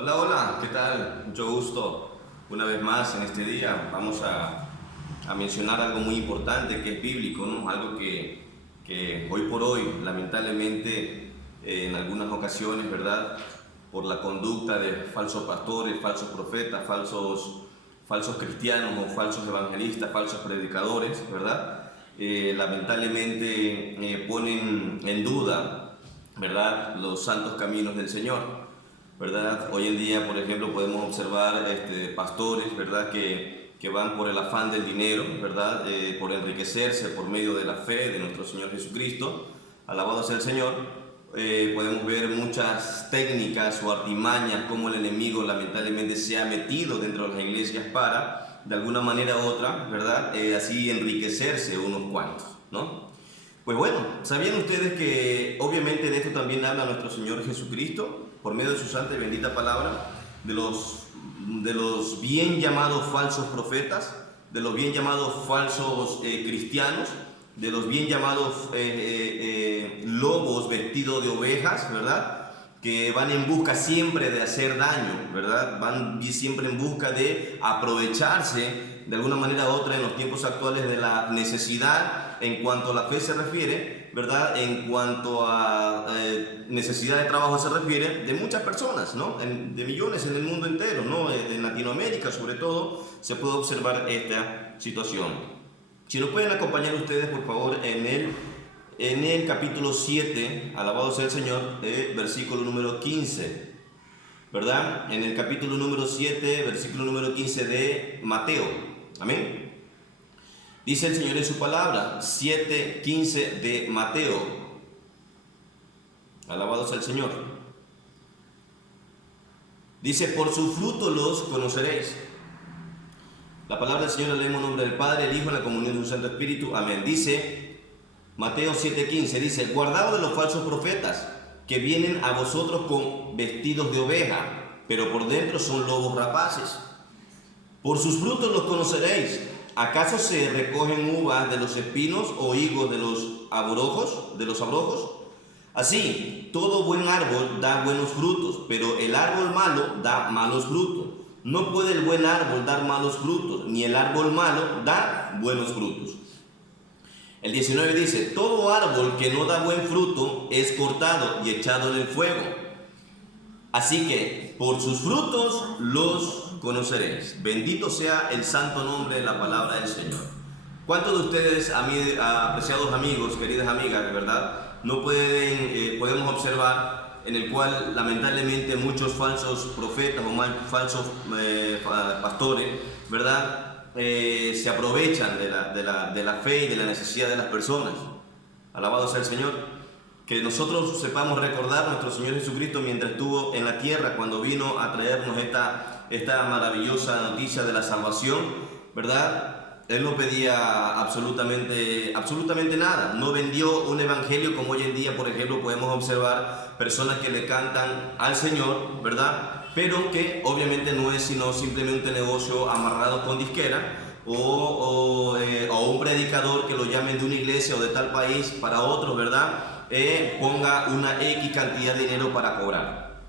Hola, hola, ¿qué tal? Mucho gusto. Una vez más en este día vamos a mencionar algo muy importante que es bíblico, ¿no? Algo que hoy por hoy, lamentablemente, en algunas ocasiones, ¿verdad? Por la conducta de falsos pastores, falsos profetas, falsos cristianos o falsos evangelistas, falsos predicadores, ¿verdad? Lamentablemente ponen en duda, ¿verdad?, los santos caminos del Señor. ¿Verdad? Hoy en día, por ejemplo, podemos observar pastores, ¿verdad?, que van por el afán del dinero, ¿verdad?, por enriquecerse por medio de la fe de nuestro Señor Jesucristo. Alabado sea el Señor. Podemos ver muchas técnicas o artimañas como el enemigo lamentablemente se ha metido dentro de las iglesias para, de alguna manera u otra, ¿verdad?, así enriquecerse unos cuantos, ¿no? Pues bueno, ¿sabían ustedes que obviamente de esto también habla nuestro Señor Jesucristo por medio de su santa y bendita palabra, de los bien llamados falsos profetas, de los bien llamados falsos cristianos, de los bien llamados lobos vestidos de ovejas, ¿verdad?, que van en busca siempre de hacer daño, ¿verdad? Van siempre en busca de aprovecharse de alguna manera u otra en los tiempos actuales de la necesidad en cuanto a la fe se refiere, ¿verdad? En cuanto a necesidad de trabajo se refiere, de muchas personas, ¿no? De millones en el mundo entero, ¿no? En Latinoamérica sobre todo se puede observar esta situación. Si nos pueden acompañar ustedes, por favor, en el capítulo 7, alabado sea el Señor, versículo número 15, ¿verdad? En el capítulo número 7, versículo número 15 de Mateo. Amén. Dice el Señor en su palabra, 7:15 de Mateo. Alabado sea el Señor. Dice, por su fruto los conoceréis. La palabra del Señor la leemos en nombre del Padre, el Hijo, en la comunión de un Santo Espíritu. Amén. Dice Mateo 7:15, dice, guardaos de los falsos profetas, que vienen a vosotros con vestidos de oveja, pero por dentro son lobos rapaces. Por sus frutos los conoceréis. ¿Acaso se recogen uvas de los espinos o higos de los abrojos? Así, todo buen árbol da buenos frutos, pero el árbol malo da malos frutos. No puede el buen árbol dar malos frutos, ni el árbol malo da buenos frutos. El 19 dice, todo árbol que no da buen fruto es cortado y echado en el fuego. Así que por sus frutos los conoceréis. Bendito sea el santo nombre de la palabra del Señor. ¿Cuántos de ustedes, apreciados amigos, queridas amigas, de verdad, no podemos observar en el cual lamentablemente muchos falsos profetas o falsos pastores, ¿verdad?, se aprovechan de la fe y de la necesidad de las personas? Alabado sea el Señor. Que nosotros sepamos recordar a nuestro Señor Jesucristo mientras estuvo en la tierra, cuando vino a traernos esta maravillosa noticia de la salvación, ¿verdad? Él no pedía absolutamente nada, no vendió un evangelio como hoy en día, por ejemplo, podemos observar personas que le cantan al Señor, ¿verdad?, pero que obviamente no es sino simplemente un negocio amarrado con disquera, o un predicador que lo llamen de una iglesia o de tal país para otro, ¿verdad?, ponga una X cantidad de dinero para cobrar,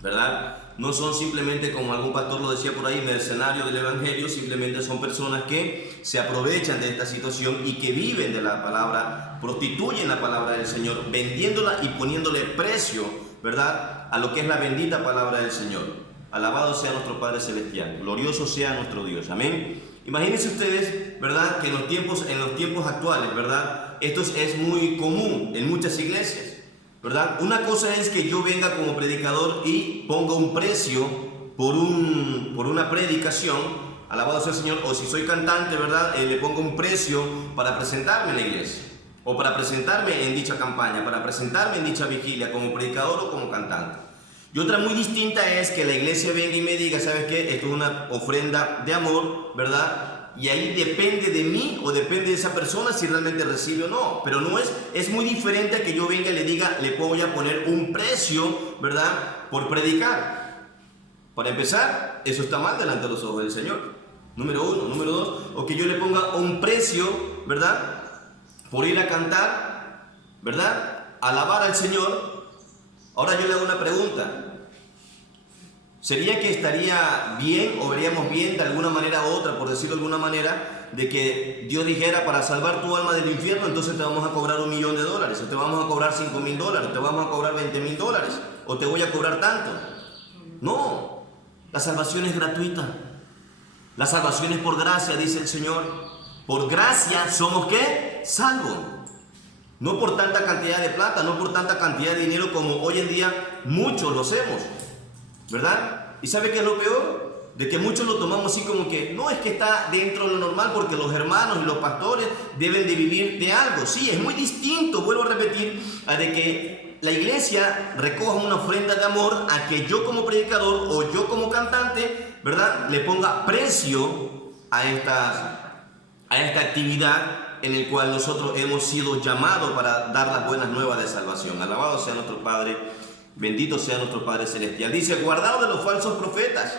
¿verdad? No son simplemente, como algún pastor lo decía por ahí, mercenarios del evangelio, simplemente son personas que se aprovechan de esta situación y que viven de la palabra, prostituyen la palabra del Señor, vendiéndola y poniéndole precio, ¿verdad?, a lo que es la bendita palabra del Señor. Alabado sea nuestro Padre Celestial, glorioso sea nuestro Dios, amén. Imagínense ustedes, ¿verdad?, que en los tiempos actuales, ¿verdad?, esto es muy común en muchas iglesias, ¿verdad? Una cosa es que yo venga como predicador y ponga un precio por una predicación, alabado sea el Señor, o si soy cantante, ¿verdad?, le pongo un precio para presentarme en la iglesia, o para presentarme en dicha campaña, para presentarme en dicha vigilia como predicador o como cantante. Y otra muy distinta es que la iglesia venga y me diga, ¿sabes qué? Esto es una ofrenda de amor, ¿verdad? Y ahí depende de mí o depende de esa persona si realmente recibe o no. Pero no es muy diferente a que yo venga y le diga, le voy a poner un precio, ¿verdad?, por predicar. Para empezar, eso está mal delante de los ojos del Señor. Número uno. Número dos, o que yo le ponga un precio, ¿verdad?, por ir a cantar, ¿verdad?, alabar al Señor. Ahora yo le hago una pregunta. sería que estaría bien o veríamos bien de alguna manera u otra, por decirlo de alguna manera, de que Dios dijera: para salvar tu alma del infierno, entonces te vamos a cobrar $1.000.000, o te vamos a cobrar $5.000, te vamos a cobrar $20.000, o te voy a cobrar tanto. No, la salvación es gratuita. La salvación es por gracia, dice el Señor. Por gracia somos ¿qué? Salvos. No por tanta cantidad de plata, no por tanta cantidad de dinero como hoy en día muchos lo hacemos, ¿verdad? ¿Y sabe qué es lo peor? De que muchos lo tomamos así como que no es que está dentro de lo normal, porque los hermanos y los pastores deben de vivir de algo. Sí, es muy distinto, vuelvo a repetir, a de que la iglesia recoja una ofrenda de amor a que yo como predicador o yo como cantante, ¿verdad?, le ponga precio a esta actividad en el cual nosotros hemos sido llamados para dar las buenas nuevas de salvación. Alabado sea nuestro Padre, bendito sea nuestro Padre Celestial. Dice: guardado de los falsos profetas.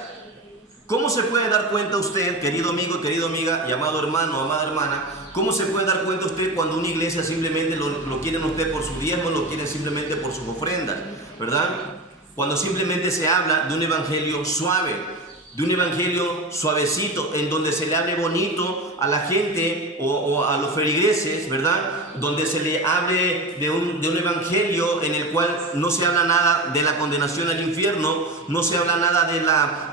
¿Cómo se puede dar cuenta usted, querido amigo, querida amiga, y amado hermano, amada hermana? ¿Cómo se puede dar cuenta usted cuando una iglesia simplemente lo quieren usted por sus diezmos, lo quieren simplemente por sus ofrendas, ¿verdad? Cuando simplemente se habla de un evangelio suave, de un evangelio suavecito, en donde se le hable bonito a la gente o a los feligreses, ¿verdad? Donde se le hable de un evangelio en el cual no se habla nada de la condenación al infierno, no se habla nada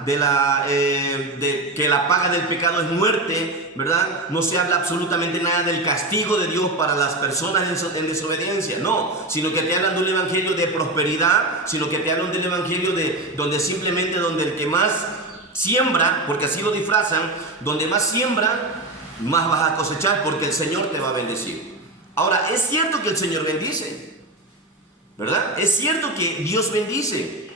de que la paga del pecado es muerte, ¿verdad? No se habla absolutamente nada del castigo de Dios para las personas en desobediencia, no, sino que te hablan de un evangelio de prosperidad, sino que te hablan del evangelio donde el que más siembra, porque así lo disfrazan, donde más siembra, más vas a cosechar, porque el Señor te va a bendecir. Ahora, es cierto que el Señor bendice, ¿verdad? Es cierto que Dios bendice.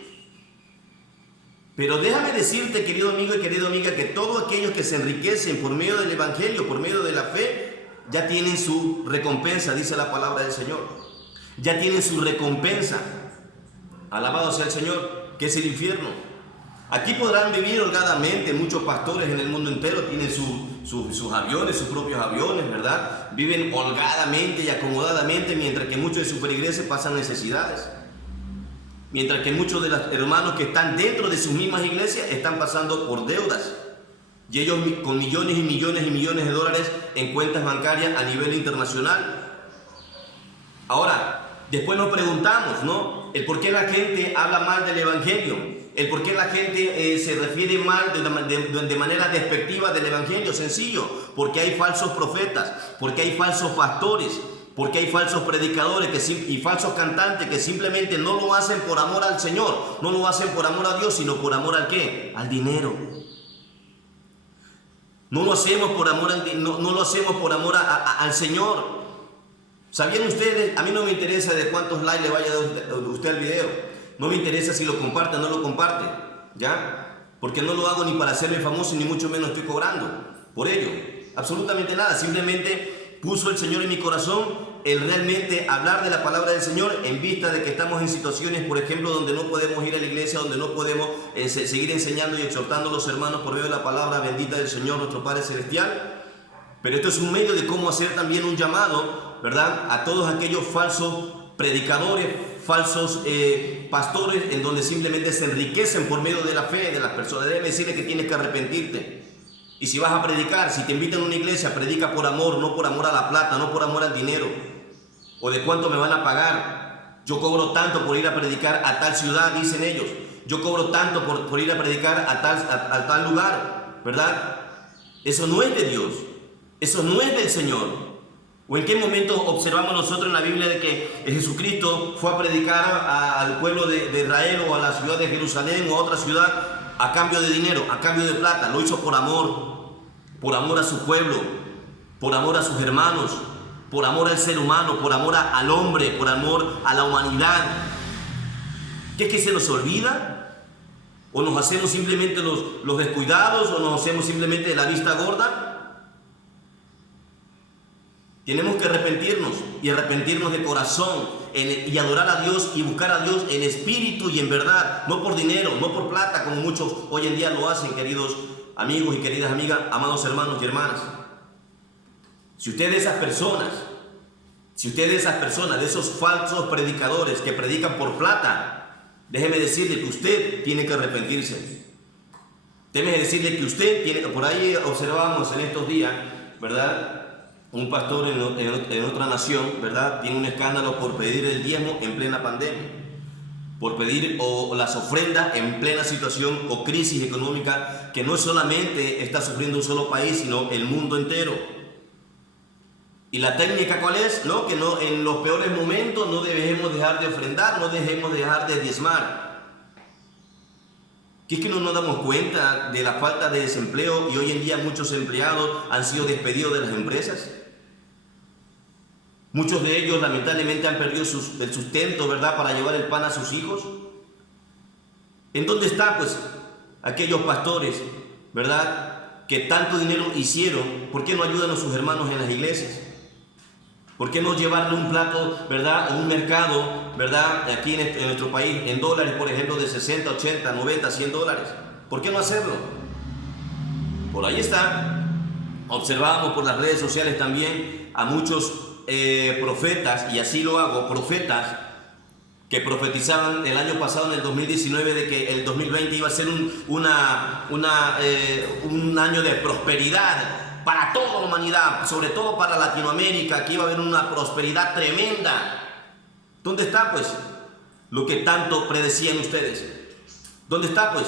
Pero déjame decirte, querido amigo y querida amiga, que todos aquellos que se enriquecen por medio del evangelio, por medio de la fe, ya tienen su recompensa, dice la palabra del Señor. Ya tienen su recompensa. Alabado sea el Señor, que es el infierno. Aquí podrán vivir holgadamente, muchos pastores en el mundo entero tienen sus aviones, sus propios aviones, ¿verdad? Viven holgadamente y acomodadamente, mientras que muchos de sus feligreses pasan necesidades. Mientras que muchos de los hermanos que están dentro de sus mismas iglesias están pasando por deudas. Y ellos con millones y millones y millones de dólares en cuentas bancarias a nivel internacional. Ahora, después nos preguntamos, ¿no? El por qué la gente habla mal del evangelio. El por qué la gente se refiere mal de manera despectiva del evangelio. Sencillo, porque hay falsos profetas, porque hay falsos pastores, porque hay falsos predicadores y falsos cantantes que simplemente no lo hacen por amor al Señor, no lo hacen por amor a Dios, sino por amor ¿al qué? Al dinero. No lo hacemos por amor al Señor. ¿Sabían ustedes? A mí no me interesa de cuántos likes le vaya a dar usted al video. No me interesa si lo comparte o no lo comparte, ¿ya? Porque no lo hago ni para hacerme famoso, ni mucho menos estoy cobrando por ello. Absolutamente nada. Simplemente puso el Señor en mi corazón el realmente hablar de la palabra del Señor en vista de que estamos en situaciones, por ejemplo, donde no podemos ir a la iglesia, donde no podemos seguir enseñando y exhortando a los hermanos por medio de la palabra bendita del Señor, nuestro Padre Celestial. Pero esto es un medio de cómo hacer también un llamado, ¿verdad?, a todos aquellos falsos predicadores, falsos pastores, en donde simplemente se enriquecen por medio de la fe de las personas. Deben decirle que tienes que arrepentirte. Y si vas a predicar, si te invitan a una iglesia, predica por amor, no por amor a la plata, no por amor al dinero, o de cuánto me van a pagar. Yo cobro tanto por ir a predicar a tal ciudad, dicen ellos. Yo cobro tanto por ir a predicar a tal lugar, ¿verdad? Eso no es de Dios, eso no es del Señor. ¿O en qué momento observamos nosotros en la Biblia de que Jesucristo fue a predicar al pueblo de Israel o a la ciudad de Jerusalén o a otra ciudad a cambio de dinero, a cambio de plata? Lo hizo por amor a su pueblo, por amor a sus hermanos, por amor al ser humano, por amor al hombre, por amor a la humanidad. ¿Qué es que se nos olvida? ¿O nos hacemos simplemente los descuidados? ¿O nos hacemos simplemente la vista gorda? Tenemos que arrepentirnos y arrepentirnos de corazón y adorar a Dios y buscar a Dios en espíritu y en verdad, no por dinero, no por plata, como muchos hoy en día lo hacen, queridos amigos y queridas amigas, amados hermanos y hermanas. Si usted de esas personas, de esos falsos predicadores que predican por plata, Déjeme decirle que usted tiene que arrepentirse. Déjeme decirle que usted tiene, por ahí observamos en estos días, ¿verdad? Un pastor en otra nación, ¿verdad? Tiene un escándalo por pedir el diezmo en plena pandemia, por pedir las ofrendas en plena situación o crisis económica que no solamente está sufriendo un solo país, sino el mundo entero. ¿Y la técnica cuál es? ¿No? Que no, en los peores momentos no debemos dejar de ofrendar, no debemos dejar de diezmar. ¿Qué es que no nos damos cuenta de la falta de desempleo y hoy en día muchos empleados han sido despedidos de las empresas? Muchos de ellos lamentablemente han perdido el sustento, ¿verdad?, para llevar el pan a sus hijos. ¿En dónde están, pues, aquellos pastores, ¿verdad?, que tanto dinero hicieron? ¿Por qué no ayudan a sus hermanos en las iglesias? ¿Por qué no llevarle un plato, ¿verdad?, o un mercado, ¿verdad?, aquí en nuestro país, en dólares, por ejemplo, de 60, 80, 90, 100 dólares? ¿Por qué no hacerlo? Por ahí está. Observábamos por las redes sociales también a muchos profetas, y así lo hago, profetas que profetizaban el año pasado, en el 2019, de que el 2020 iba a ser un año de prosperidad para toda la humanidad, sobre todo para Latinoamérica, que iba a haber una prosperidad tremenda. ¿Dónde está, pues, lo que tanto predecían ustedes? ¿Dónde está, pues?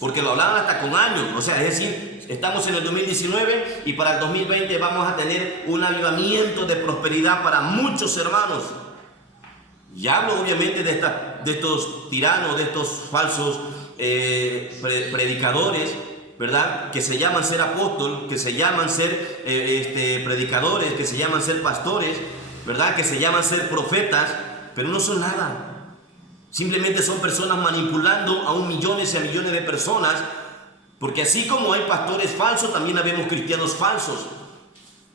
Porque lo hablaban hasta con años, o sea, es decir, estamos en el 2019 y para el 2020 vamos a tener un avivamiento de prosperidad para muchos hermanos. Y hablo obviamente de estos tiranos, de estos falsos predicadores, ¿verdad?, que se llaman ser apóstol, que se llaman ser predicadores, que se llaman ser pastores, ¿verdad?, que se llaman ser profetas, pero no son nada. Simplemente son personas manipulando a millones y a millones de personas, porque así como hay pastores falsos, también habemos cristianos falsos,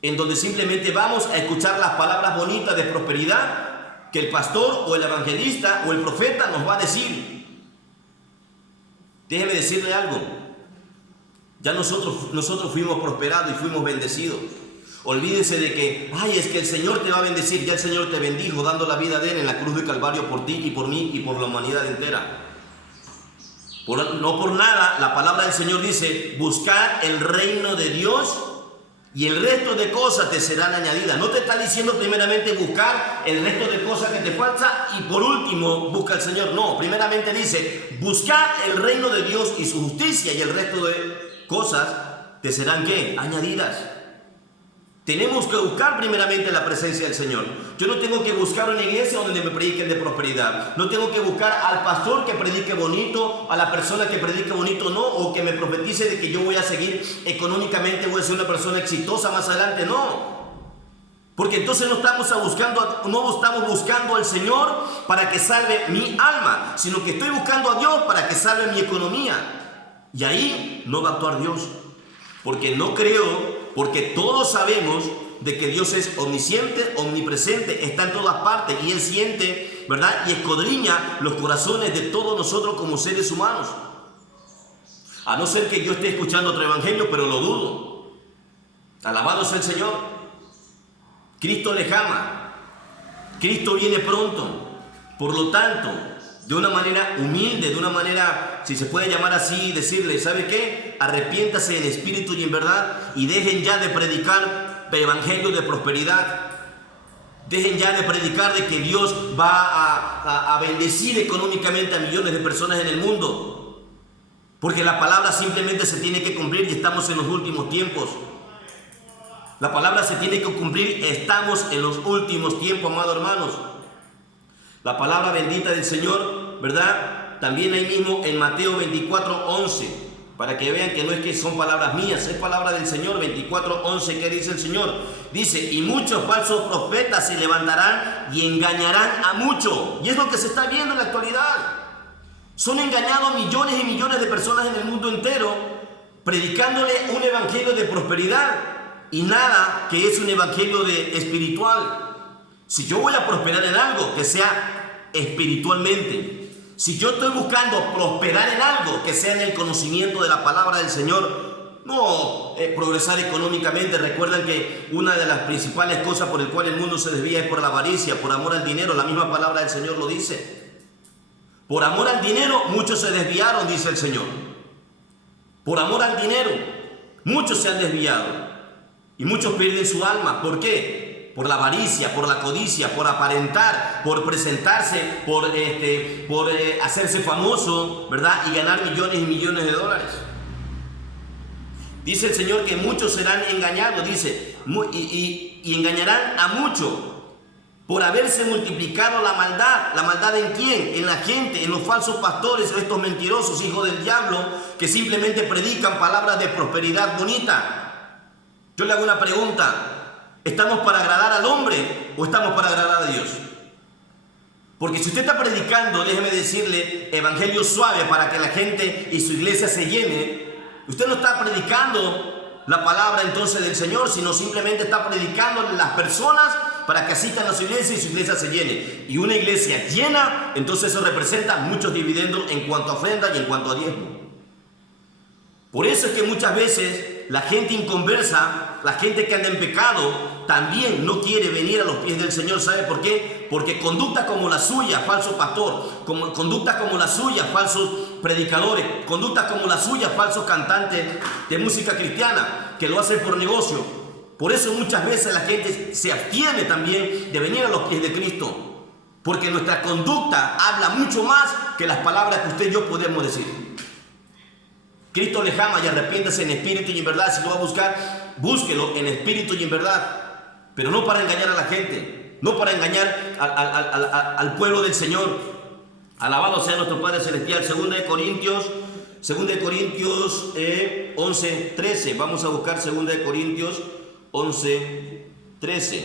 en donde simplemente vamos a escuchar las palabras bonitas de prosperidad que el pastor o el evangelista o el profeta nos va a decir. Déjeme decirle algo. Ya nosotros fuimos prosperados y fuimos bendecidos. Olvídense de que, ay, es que el Señor te va a bendecir. Ya el Señor te bendijo dando la vida de Él en la cruz de Calvario por ti y por mí y por la humanidad entera. No por nada, la palabra del Señor dice, buscar el reino de Dios y el resto de cosas te serán añadidas. No te está diciendo primeramente buscar el resto de cosas que te falta y por último busca al Señor. No, primeramente dice, buscar el reino de Dios y su justicia y el resto de cosas te serán, ¿qué?, añadidas. Tenemos que buscar primeramente la presencia del Señor. Yo no tengo que buscar una iglesia donde me prediquen de prosperidad. No tengo que buscar al pastor que predique bonito, a la persona que predique bonito, no, o que me profetice de que yo voy a seguir económicamente, voy a ser una persona exitosa más adelante, no. Porque entonces no estamos buscando al Señor para que salve mi alma, sino que estoy buscando a Dios para que salve mi economía. Y ahí no va a actuar Dios, porque no creo, porque todos sabemos de que Dios es omnisciente, omnipresente, está en todas partes y Él siente, ¿verdad?, y escudriña los corazones de todos nosotros como seres humanos. A no ser que yo esté escuchando otro evangelio, pero lo dudo. Alabado sea el Señor. Cristo le llama, Cristo viene pronto. Por lo tanto, de una manera humilde, de una manera, si se puede llamar así, decirle, ¿sabe qué? Arrepiéntase en espíritu y en verdad y dejen ya de predicar evangelio de prosperidad. Dejen ya de predicar de que Dios va a bendecir económicamente a millones de personas en el mundo. Porque la palabra simplemente se tiene que cumplir y estamos en los últimos tiempos. La palabra se tiene que cumplir, estamos en los últimos tiempos, amados hermanos. La palabra bendita del Señor, ¿verdad? También ahí mismo en Mateo 24:11, para que vean que no es que son palabras mías, es palabra del Señor. 24:11, ¿qué dice el Señor? Dice, y muchos falsos profetas se levantarán y engañarán a muchos. Y es lo que se está viendo en la actualidad. Son engañados millones y millones de personas en el mundo entero, predicándole un evangelio de prosperidad y nada que es un evangelio espiritual. Si yo voy a prosperar en algo, que sea espiritualmente. Si yo estoy buscando prosperar en algo, que sea en el conocimiento de la palabra del Señor, no progresar económicamente. Recuerden que una de las principales cosas por el cual el mundo se desvía es por la avaricia, por amor al dinero. La misma palabra del Señor lo dice. Por amor al dinero, muchos se desviaron, dice el Señor. Por amor al dinero, muchos se han desviado. Y muchos pierden su alma. ¿Por qué? Por la avaricia, por la codicia, por aparentar, por presentarse, por hacerse famoso, ¿verdad? Y ganar millones y millones de dólares. Dice el Señor que muchos serán engañados, dice, y engañarán a muchos por haberse multiplicado la maldad. ¿La maldad en quién? En la gente, en los falsos pastores, estos mentirosos hijos del diablo que simplemente predican palabras de prosperidad bonita. Yo le hago una pregunta: ¿estamos para agradar al hombre o estamos para agradar a Dios? Porque si usted está predicando, déjeme decirle, evangelio suave para que la gente y su iglesia se llene, usted no está predicando la palabra entonces del Señor, sino simplemente está predicando a las personas para que asistan a su iglesia y su iglesia se llene. Y una iglesia llena, entonces eso representa muchos dividendos en cuanto a ofrenda y en cuanto a diezmo. Por eso es que muchas veces la gente inconversa, la gente que anda en pecado, también no quiere venir a los pies del Señor. ¿Sabe por qué? Porque conductas como la suya, falso pastor, conductas como la suya, falsos predicadores, conductas como la suya, falsos cantantes de música cristiana, que lo hacen por negocio. Por eso muchas veces la gente se abstiene también de venir a los pies de Cristo, porque nuestra conducta habla mucho más que las palabras que usted y yo podemos decir. Cristo le llama y arrepiéntase en espíritu y en verdad. Si lo va a buscar, búsquelo en espíritu y en verdad, pero no para engañar a la gente, no para engañar al pueblo del Señor. Alabado sea nuestro Padre Celestial. Segunda de Corintios 11:13. Vamos a buscar Segunda de Corintios 11:13.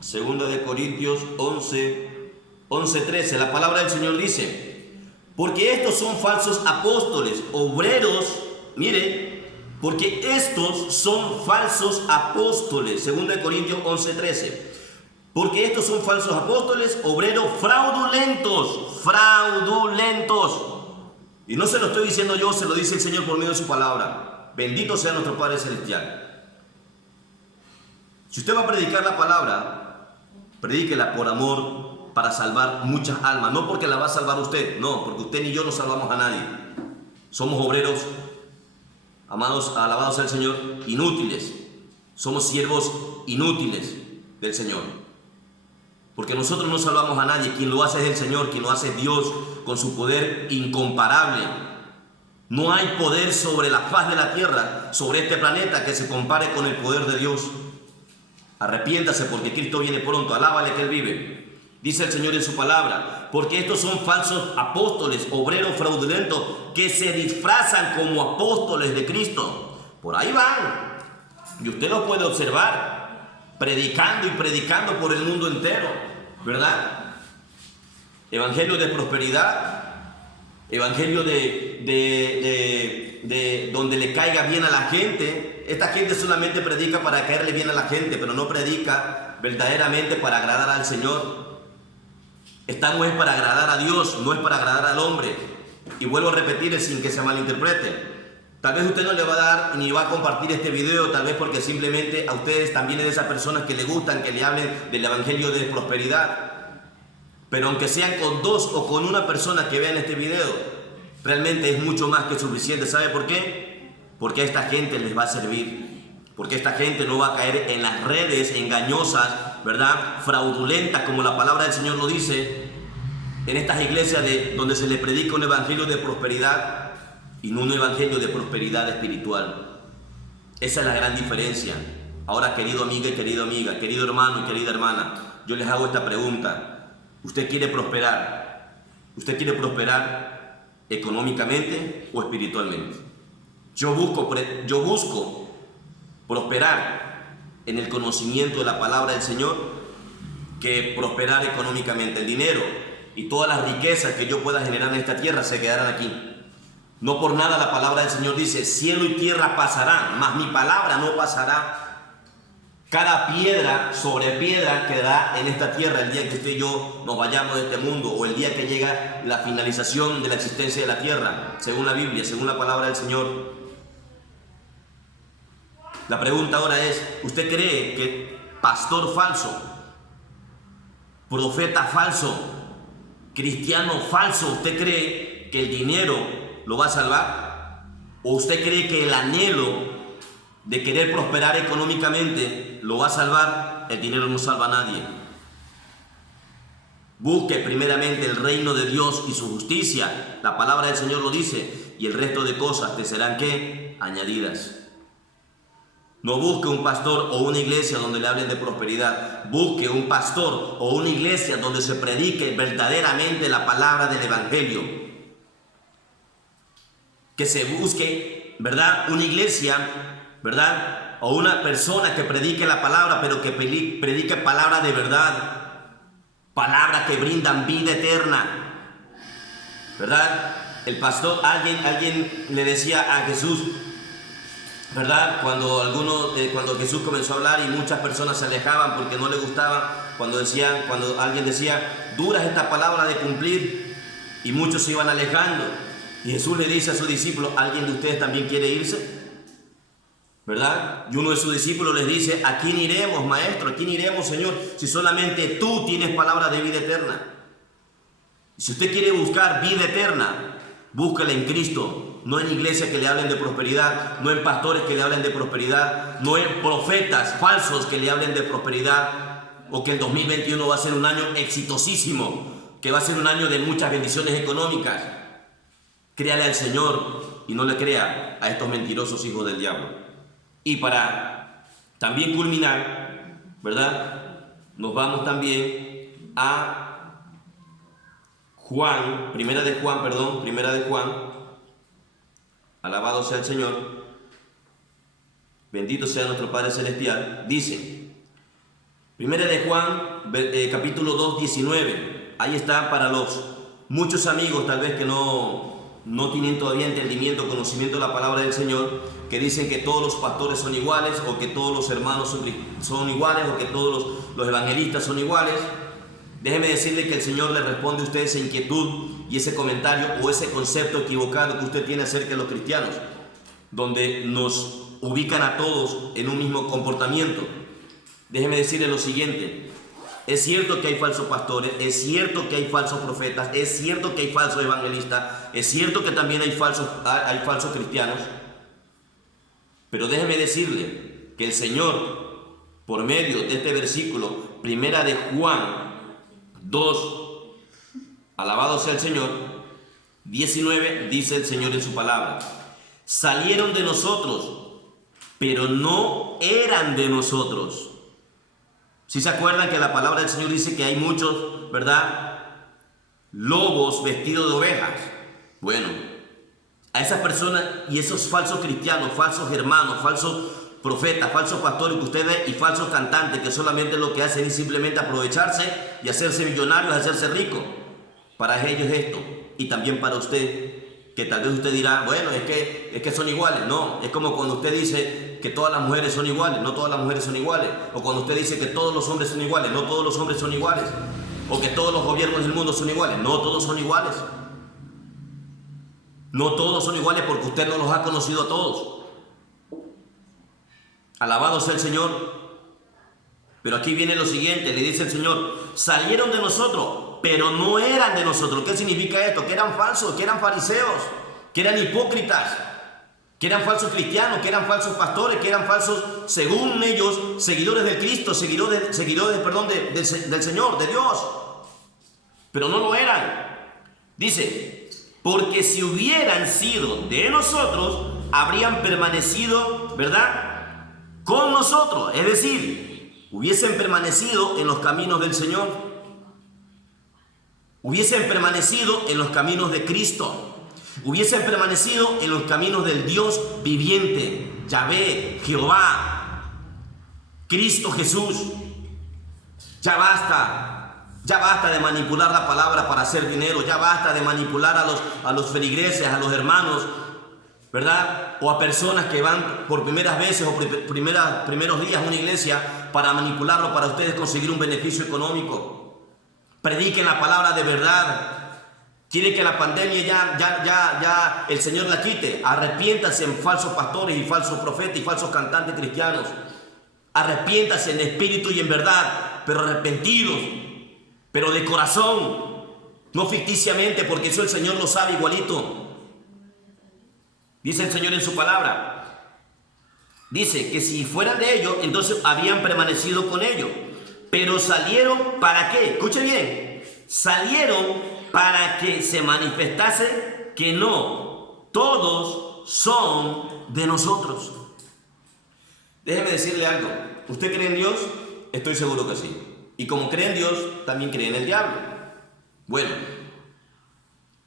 Segunda de Corintios 11:13. La palabra del Señor dice: porque estos son falsos apóstoles, obreros, mire, porque estos son falsos apóstoles. Segunda de Corintios 11:13. Porque estos son falsos apóstoles, obreros fraudulentos. Y no se lo estoy diciendo yo, se lo dice el Señor por medio de su palabra. Bendito sea nuestro Padre Celestial. Si usted va a predicar la palabra, predíquela por amor, para salvar muchas almas. No porque la va a salvar usted, no, porque usted ni yo no salvamos a nadie. Somos obreros, amados, alabados sea el Señor, inútiles. Somos siervos inútiles del Señor. Porque nosotros no salvamos a nadie. Quien lo hace es el Señor, quien lo hace es Dios, con su poder incomparable. No hay poder sobre la faz de la tierra, sobre este planeta, que se compare con el poder de Dios. Arrepiéntase porque Cristo viene pronto. Alábale que Él vive. Dice el Señor en su palabra: porque estos son falsos apóstoles, obreros fraudulentos, que se disfrazan como apóstoles de Cristo. Por ahí van. Y usted lo puede observar, predicando y predicando por el mundo entero, ¿verdad? Evangelio de prosperidad, evangelio de donde le caiga bien a la gente. Esta gente solamente predica para caerle bien a la gente, pero no predica verdaderamente para agradar al Señor. Estamos es para agradar a Dios, no es para agradar al hombre. Y vuelvo a repetir sin que se malinterprete. Tal vez usted no le va a dar ni va a compartir este video, tal vez porque simplemente a ustedes también es de esas personas que le gustan que le hablen del evangelio de prosperidad. Pero aunque sean con dos o con una persona que vean este video, realmente es mucho más que suficiente. ¿Sabe por qué? Porque a esta gente les va a servir. Porque esta gente no va a caer en las redes engañosas, ¿verdad? Fraudulentas, como la palabra del Señor lo dice, en estas iglesias donde se le predica un evangelio de prosperidad y no un evangelio de prosperidad espiritual. Esa es la gran diferencia. Ahora, querido amiga y querida amiga, querido hermano y querida hermana, yo les hago esta pregunta: ¿usted quiere prosperar? ¿Usted quiere prosperar económicamente o espiritualmente? Yo busco prosperar en el conocimiento de la palabra del Señor que prosperar económicamente. El dinero y todas las riquezas que yo pueda generar en esta tierra se quedarán aquí. No por nada la palabra del Señor dice: cielo y tierra pasarán, mas mi palabra no pasará. Cada piedra sobre piedra quedará en esta tierra el día que usted y yo nos vayamos de este mundo, o el día que llega la finalización de la existencia de la tierra, según la Biblia, según la palabra del Señor. La pregunta ahora es: ¿usted cree que pastor falso, profeta falso, cristiano falso, ¿usted cree que el dinero lo va a salvar? ¿O usted cree que el anhelo de querer prosperar económicamente lo va a salvar? El dinero no salva a nadie. Busque primeramente el reino de Dios y su justicia. La palabra del Señor lo dice. Y el resto de cosas te serán, ¿qué? Añadidas. No busque un pastor o una iglesia donde le hablen de prosperidad. Busque un pastor o una iglesia donde se predique verdaderamente la palabra del evangelio. Que se busque, ¿verdad? Una iglesia, ¿verdad? O una persona que predique la palabra, pero que predique palabra de verdad. Palabras que brindan vida eterna, ¿verdad? El pastor, alguien le decía a Jesús, ¿verdad? Cuando Jesús comenzó a hablar y muchas personas se alejaban porque no le gustaba, cuando alguien decía, dura es esta palabra de cumplir, y muchos se iban alejando. Y Jesús le dice a sus discípulos, ¿alguien de ustedes también quiere irse? ¿Verdad? Y uno de sus discípulos les dice, ¿a quién iremos, maestro? ¿A quién iremos, Señor? Si solamente tú tienes palabra de vida eterna. Y si usted quiere buscar vida eterna, búsquela en Cristo, no en iglesias que le hablen de prosperidad, no en pastores que le hablen de prosperidad, no en profetas falsos que le hablen de prosperidad, o que el 2021 va a ser un año exitosísimo, que va a ser un año de muchas bendiciones económicas. Créale al Señor y no le crea a estos mentirosos hijos del diablo. Y para también culminar, ¿verdad? Nos vamos también a Primera de Juan, alabado sea el Señor, bendito sea nuestro Padre Celestial, dice, Primera de Juan, capítulo 2, 19, ahí está para los muchos amigos tal vez que no tienen todavía entendimiento, conocimiento de la palabra del Señor, que dicen que todos los pastores son iguales, o que todos los hermanos son iguales, o que todos los evangelistas son iguales. Déjeme decirle que el Señor le responde a usted esa inquietud y ese comentario o ese concepto equivocado que usted tiene acerca de los cristianos, donde nos ubican a todos en un mismo comportamiento. Déjeme decirle lo siguiente. Es cierto que hay falsos pastores, es cierto que hay falsos profetas, es cierto que hay falsos evangelistas, es cierto que también hay falsos cristianos, pero déjeme decirle que el Señor, por medio de este versículo, Primera de Juan 2, alabado sea el Señor, 19, dice el Señor en su palabra, salieron de nosotros, pero no eran de nosotros. Si se acuerdan que la palabra del Señor dice que hay muchos, ¿verdad?, lobos vestidos de ovejas. Bueno, a esas personas y esos falsos cristianos, falsos hermanos, falsos profetas, falsos pastores que usted ve y falsos cantantes que solamente lo que hacen es simplemente aprovecharse y hacerse millonarios, hacerse ricos. Para ellos esto, y también para usted, que tal vez usted dirá, bueno, es que son iguales. No, es como cuando usted dice que todas las mujeres son iguales. No todas las mujeres son iguales. O cuando usted dice que todos los hombres son iguales. No todos los hombres son iguales. O que todos los gobiernos del mundo son iguales. No todos son iguales. No todos son iguales porque usted no los ha conocido a todos. Alabado sea el Señor. Pero aquí viene lo siguiente, le dice el Señor, salieron de nosotros, pero no eran de nosotros. ¿Qué significa esto? Que eran falsos, que eran fariseos, que eran hipócritas, que eran falsos cristianos, que eran falsos pastores, que eran falsos, según ellos, seguidores del Cristo, seguidores del Señor, de Dios. Pero no lo eran. Dice, porque si hubieran sido de nosotros, habrían permanecido, ¿verdad?, con nosotros. Es decir, hubiesen permanecido en los caminos del Señor, hubiesen permanecido en los caminos de Cristo, hubiesen permanecido en los caminos del Dios viviente, Yahvé, Jehová, Cristo Jesús. Ya basta de manipular la palabra para hacer dinero, ya basta de manipular a los feligreses, a los hermanos, ¿verdad? O a personas que van por primeras veces o primeros días a una iglesia para manipularlo, para ustedes conseguir un beneficio económico. Prediquen la palabra de verdad. Quieren que la pandemia ya el Señor la quite. Arrepiéntanse en falsos pastores y falsos profetas y falsos cantantes cristianos. Arrepiéntanse en espíritu y en verdad, pero arrepentidos, pero de corazón. no ficticiamente, porque eso el Señor lo sabe igualito. Dice el Señor en su palabra, dice que si fueran de ellos, entonces habían permanecido con ellos. Pero salieron, ¿para qué? Escuche bien, salieron para que se manifestase que no todos son de nosotros. Déjeme decirle algo, ¿usted cree en Dios? Estoy seguro que sí. Y como cree en Dios, también cree en el diablo. Bueno,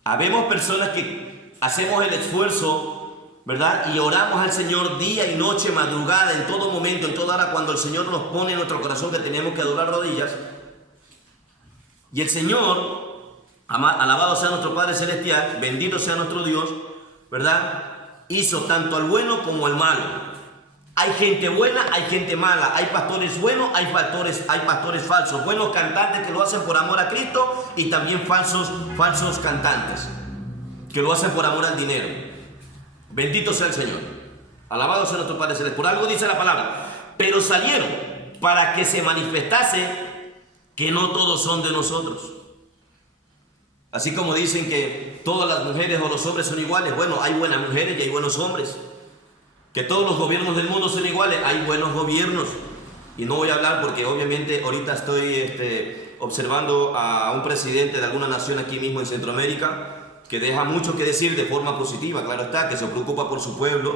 habemos personas que hacemos el esfuerzo, ¿verdad? Y oramos al Señor día y noche, madrugada, en todo momento, en toda hora, cuando el Señor nos pone en nuestro corazón que tenemos que doblar rodillas. Y el Señor, alabado sea nuestro Padre Celestial, bendito sea nuestro Dios, ¿verdad? Hizo tanto al bueno como al malo. Hay gente buena, hay gente mala, hay pastores buenos, hay pastores falsos, buenos cantantes que lo hacen por amor a Cristo y también falsos cantantes que lo hacen por amor al dinero. Bendito sea el Señor. Alabado sea nuestro Padre Celestial. Por algo dice la palabra, pero salieron para que se manifestase que no todos son de nosotros. Así como dicen que todas las mujeres o los hombres son iguales, bueno, hay buenas mujeres y hay buenos hombres. Que todos los gobiernos del mundo son iguales, hay buenos gobiernos. Y no voy a hablar porque obviamente ahorita estoy observando a un presidente de alguna nación aquí mismo en Centroamérica que deja mucho que decir de forma positiva, claro está, que se preocupa por su pueblo,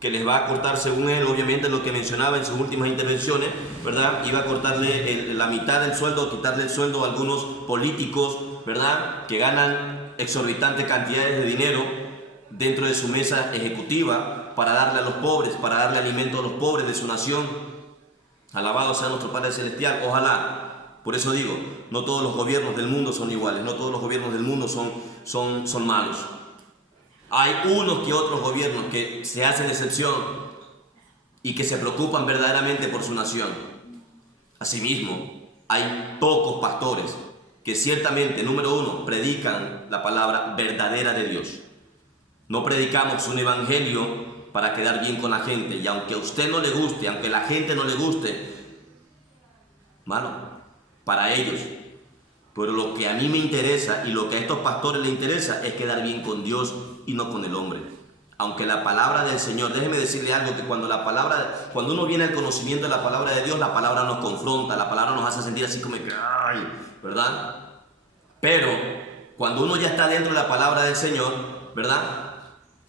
que les va a cortar, según él, obviamente lo que mencionaba en sus últimas intervenciones, ¿verdad? Iba a cortarle la mitad del sueldo, quitarle el sueldo a algunos políticos, ¿verdad? Que ganan exorbitantes cantidades de dinero dentro de su mesa ejecutiva, para darle a los pobres, para darle alimento a los pobres de su nación. Alabado sea nuestro Padre Celestial, ojalá. Por eso digo, no todos los gobiernos del mundo son iguales, no todos los gobiernos del mundo son malos. Hay unos que otros gobiernos que se hacen excepción y que se preocupan verdaderamente por su nación. Asimismo, hay pocos pastores que ciertamente, número uno, predican la palabra verdadera de Dios. No predicamos un evangelio para quedar bien con la gente, y aunque a usted no le guste, aunque a la gente no le guste, malo, para ellos. Pero lo que a mí me interesa y lo que a estos pastores les interesa es quedar bien con Dios y no con el hombre. Aunque la palabra del Señor, déjeme decirle algo, que cuando uno viene al conocimiento de la palabra de Dios, la palabra nos confronta, la palabra nos hace sentir así como que, ay, ¿verdad? Pero cuando uno ya está dentro de la palabra del Señor, ¿verdad?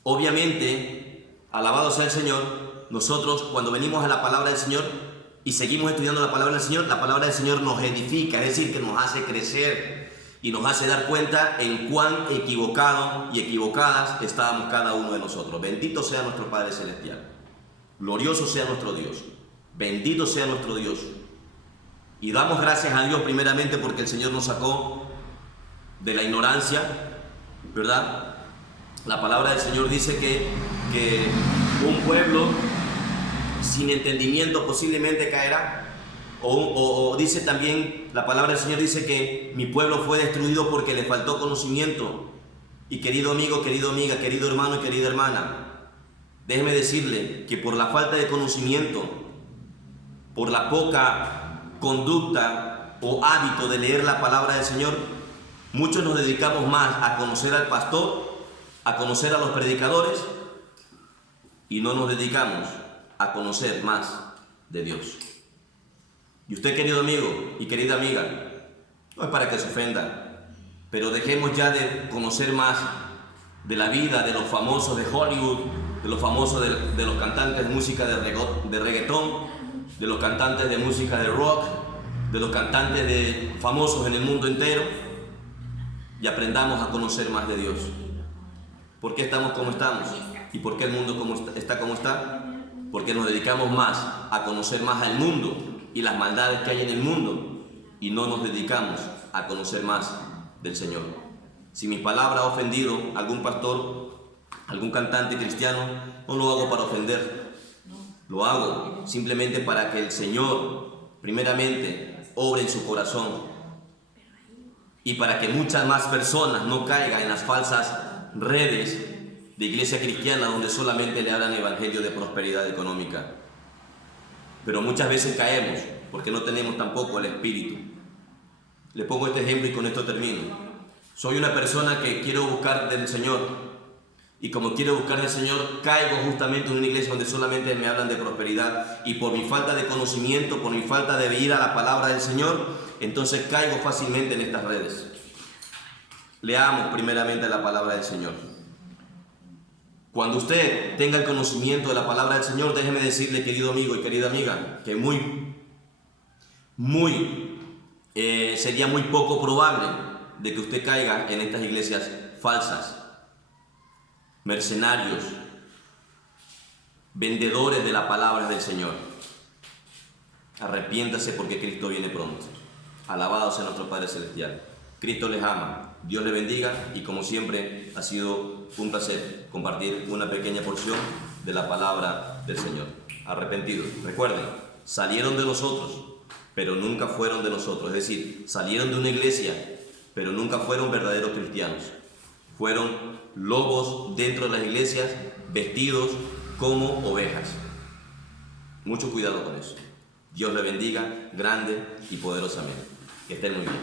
Obviamente, alabado sea el Señor, nosotros cuando venimos a la palabra del Señor y seguimos estudiando la palabra del Señor nos edifica, es decir, que nos hace crecer y nos hace dar cuenta en cuán equivocados y equivocadas estábamos cada uno de nosotros. Bendito sea nuestro Padre Celestial, glorioso sea nuestro Dios, bendito sea nuestro Dios. Y damos gracias a Dios primeramente porque el Señor nos sacó de la ignorancia, ¿verdad? La palabra del Señor dice que un pueblo sin entendimiento posiblemente caerá. O dice también, la palabra del Señor dice que mi pueblo fue destruido porque le faltó conocimiento. Y querido amigo, querida amiga, querido hermano y querida hermana, déjeme decirle que por la falta de conocimiento, por la poca conducta o hábito de leer la palabra del Señor, muchos nos dedicamos más a conocer al pastor, a conocer a los predicadores, y no nos dedicamos a conocer más de Dios. Y usted, querido amigo y querida amiga, no es para que se ofenda, pero dejemos ya de conocer más de la vida de los famosos de Hollywood, de los famosos de los cantantes de música de reggaetón, de los cantantes de música de rock, de los cantantes famosos en el mundo entero, y aprendamos a conocer más de Dios. ¿Por qué estamos como estamos? ¿Y por qué el mundo está como está? Porque nos dedicamos más a conocer más al mundo y las maldades que hay en el mundo, y no nos dedicamos a conocer más del Señor. Si mi palabra ha ofendido a algún pastor, algún cantante cristiano, no lo hago para ofender, lo hago simplemente para que el Señor primeramente obre en su corazón y para que muchas más personas no caigan en las falsas redes de iglesia cristiana donde solamente le hablan evangelio de prosperidad económica. Pero muchas veces caemos porque no tenemos tampoco el Espíritu. Le pongo este ejemplo y con esto termino. Soy una persona que quiero buscar del Señor. Y como quiero buscar del Señor, caigo justamente en una iglesia donde solamente me hablan de prosperidad. Y por mi falta de conocimiento, por mi falta de ir a la palabra del Señor, entonces caigo fácilmente en estas redes. Leamos primeramente la palabra del Señor. Cuando usted tenga el conocimiento de la palabra del Señor, déjeme decirle, querido amigo y querida amiga, que sería muy poco probable de que usted caiga en estas iglesias falsas, mercenarios, vendedores de la palabra del Señor. Arrepiéntase porque Cristo viene pronto. Alabado sea nuestro Padre Celestial. Cristo les ama, Dios les bendiga y como siempre ha sido un placer compartir una pequeña porción de la palabra del Señor. Arrepentidos, recuerden, salieron de nosotros, pero nunca fueron de nosotros. Es decir, salieron de una iglesia, pero nunca fueron verdaderos cristianos. Fueron lobos dentro de las iglesias, vestidos como ovejas. Mucho cuidado con eso. Dios les bendiga grande y poderosamente. Que estén muy bien.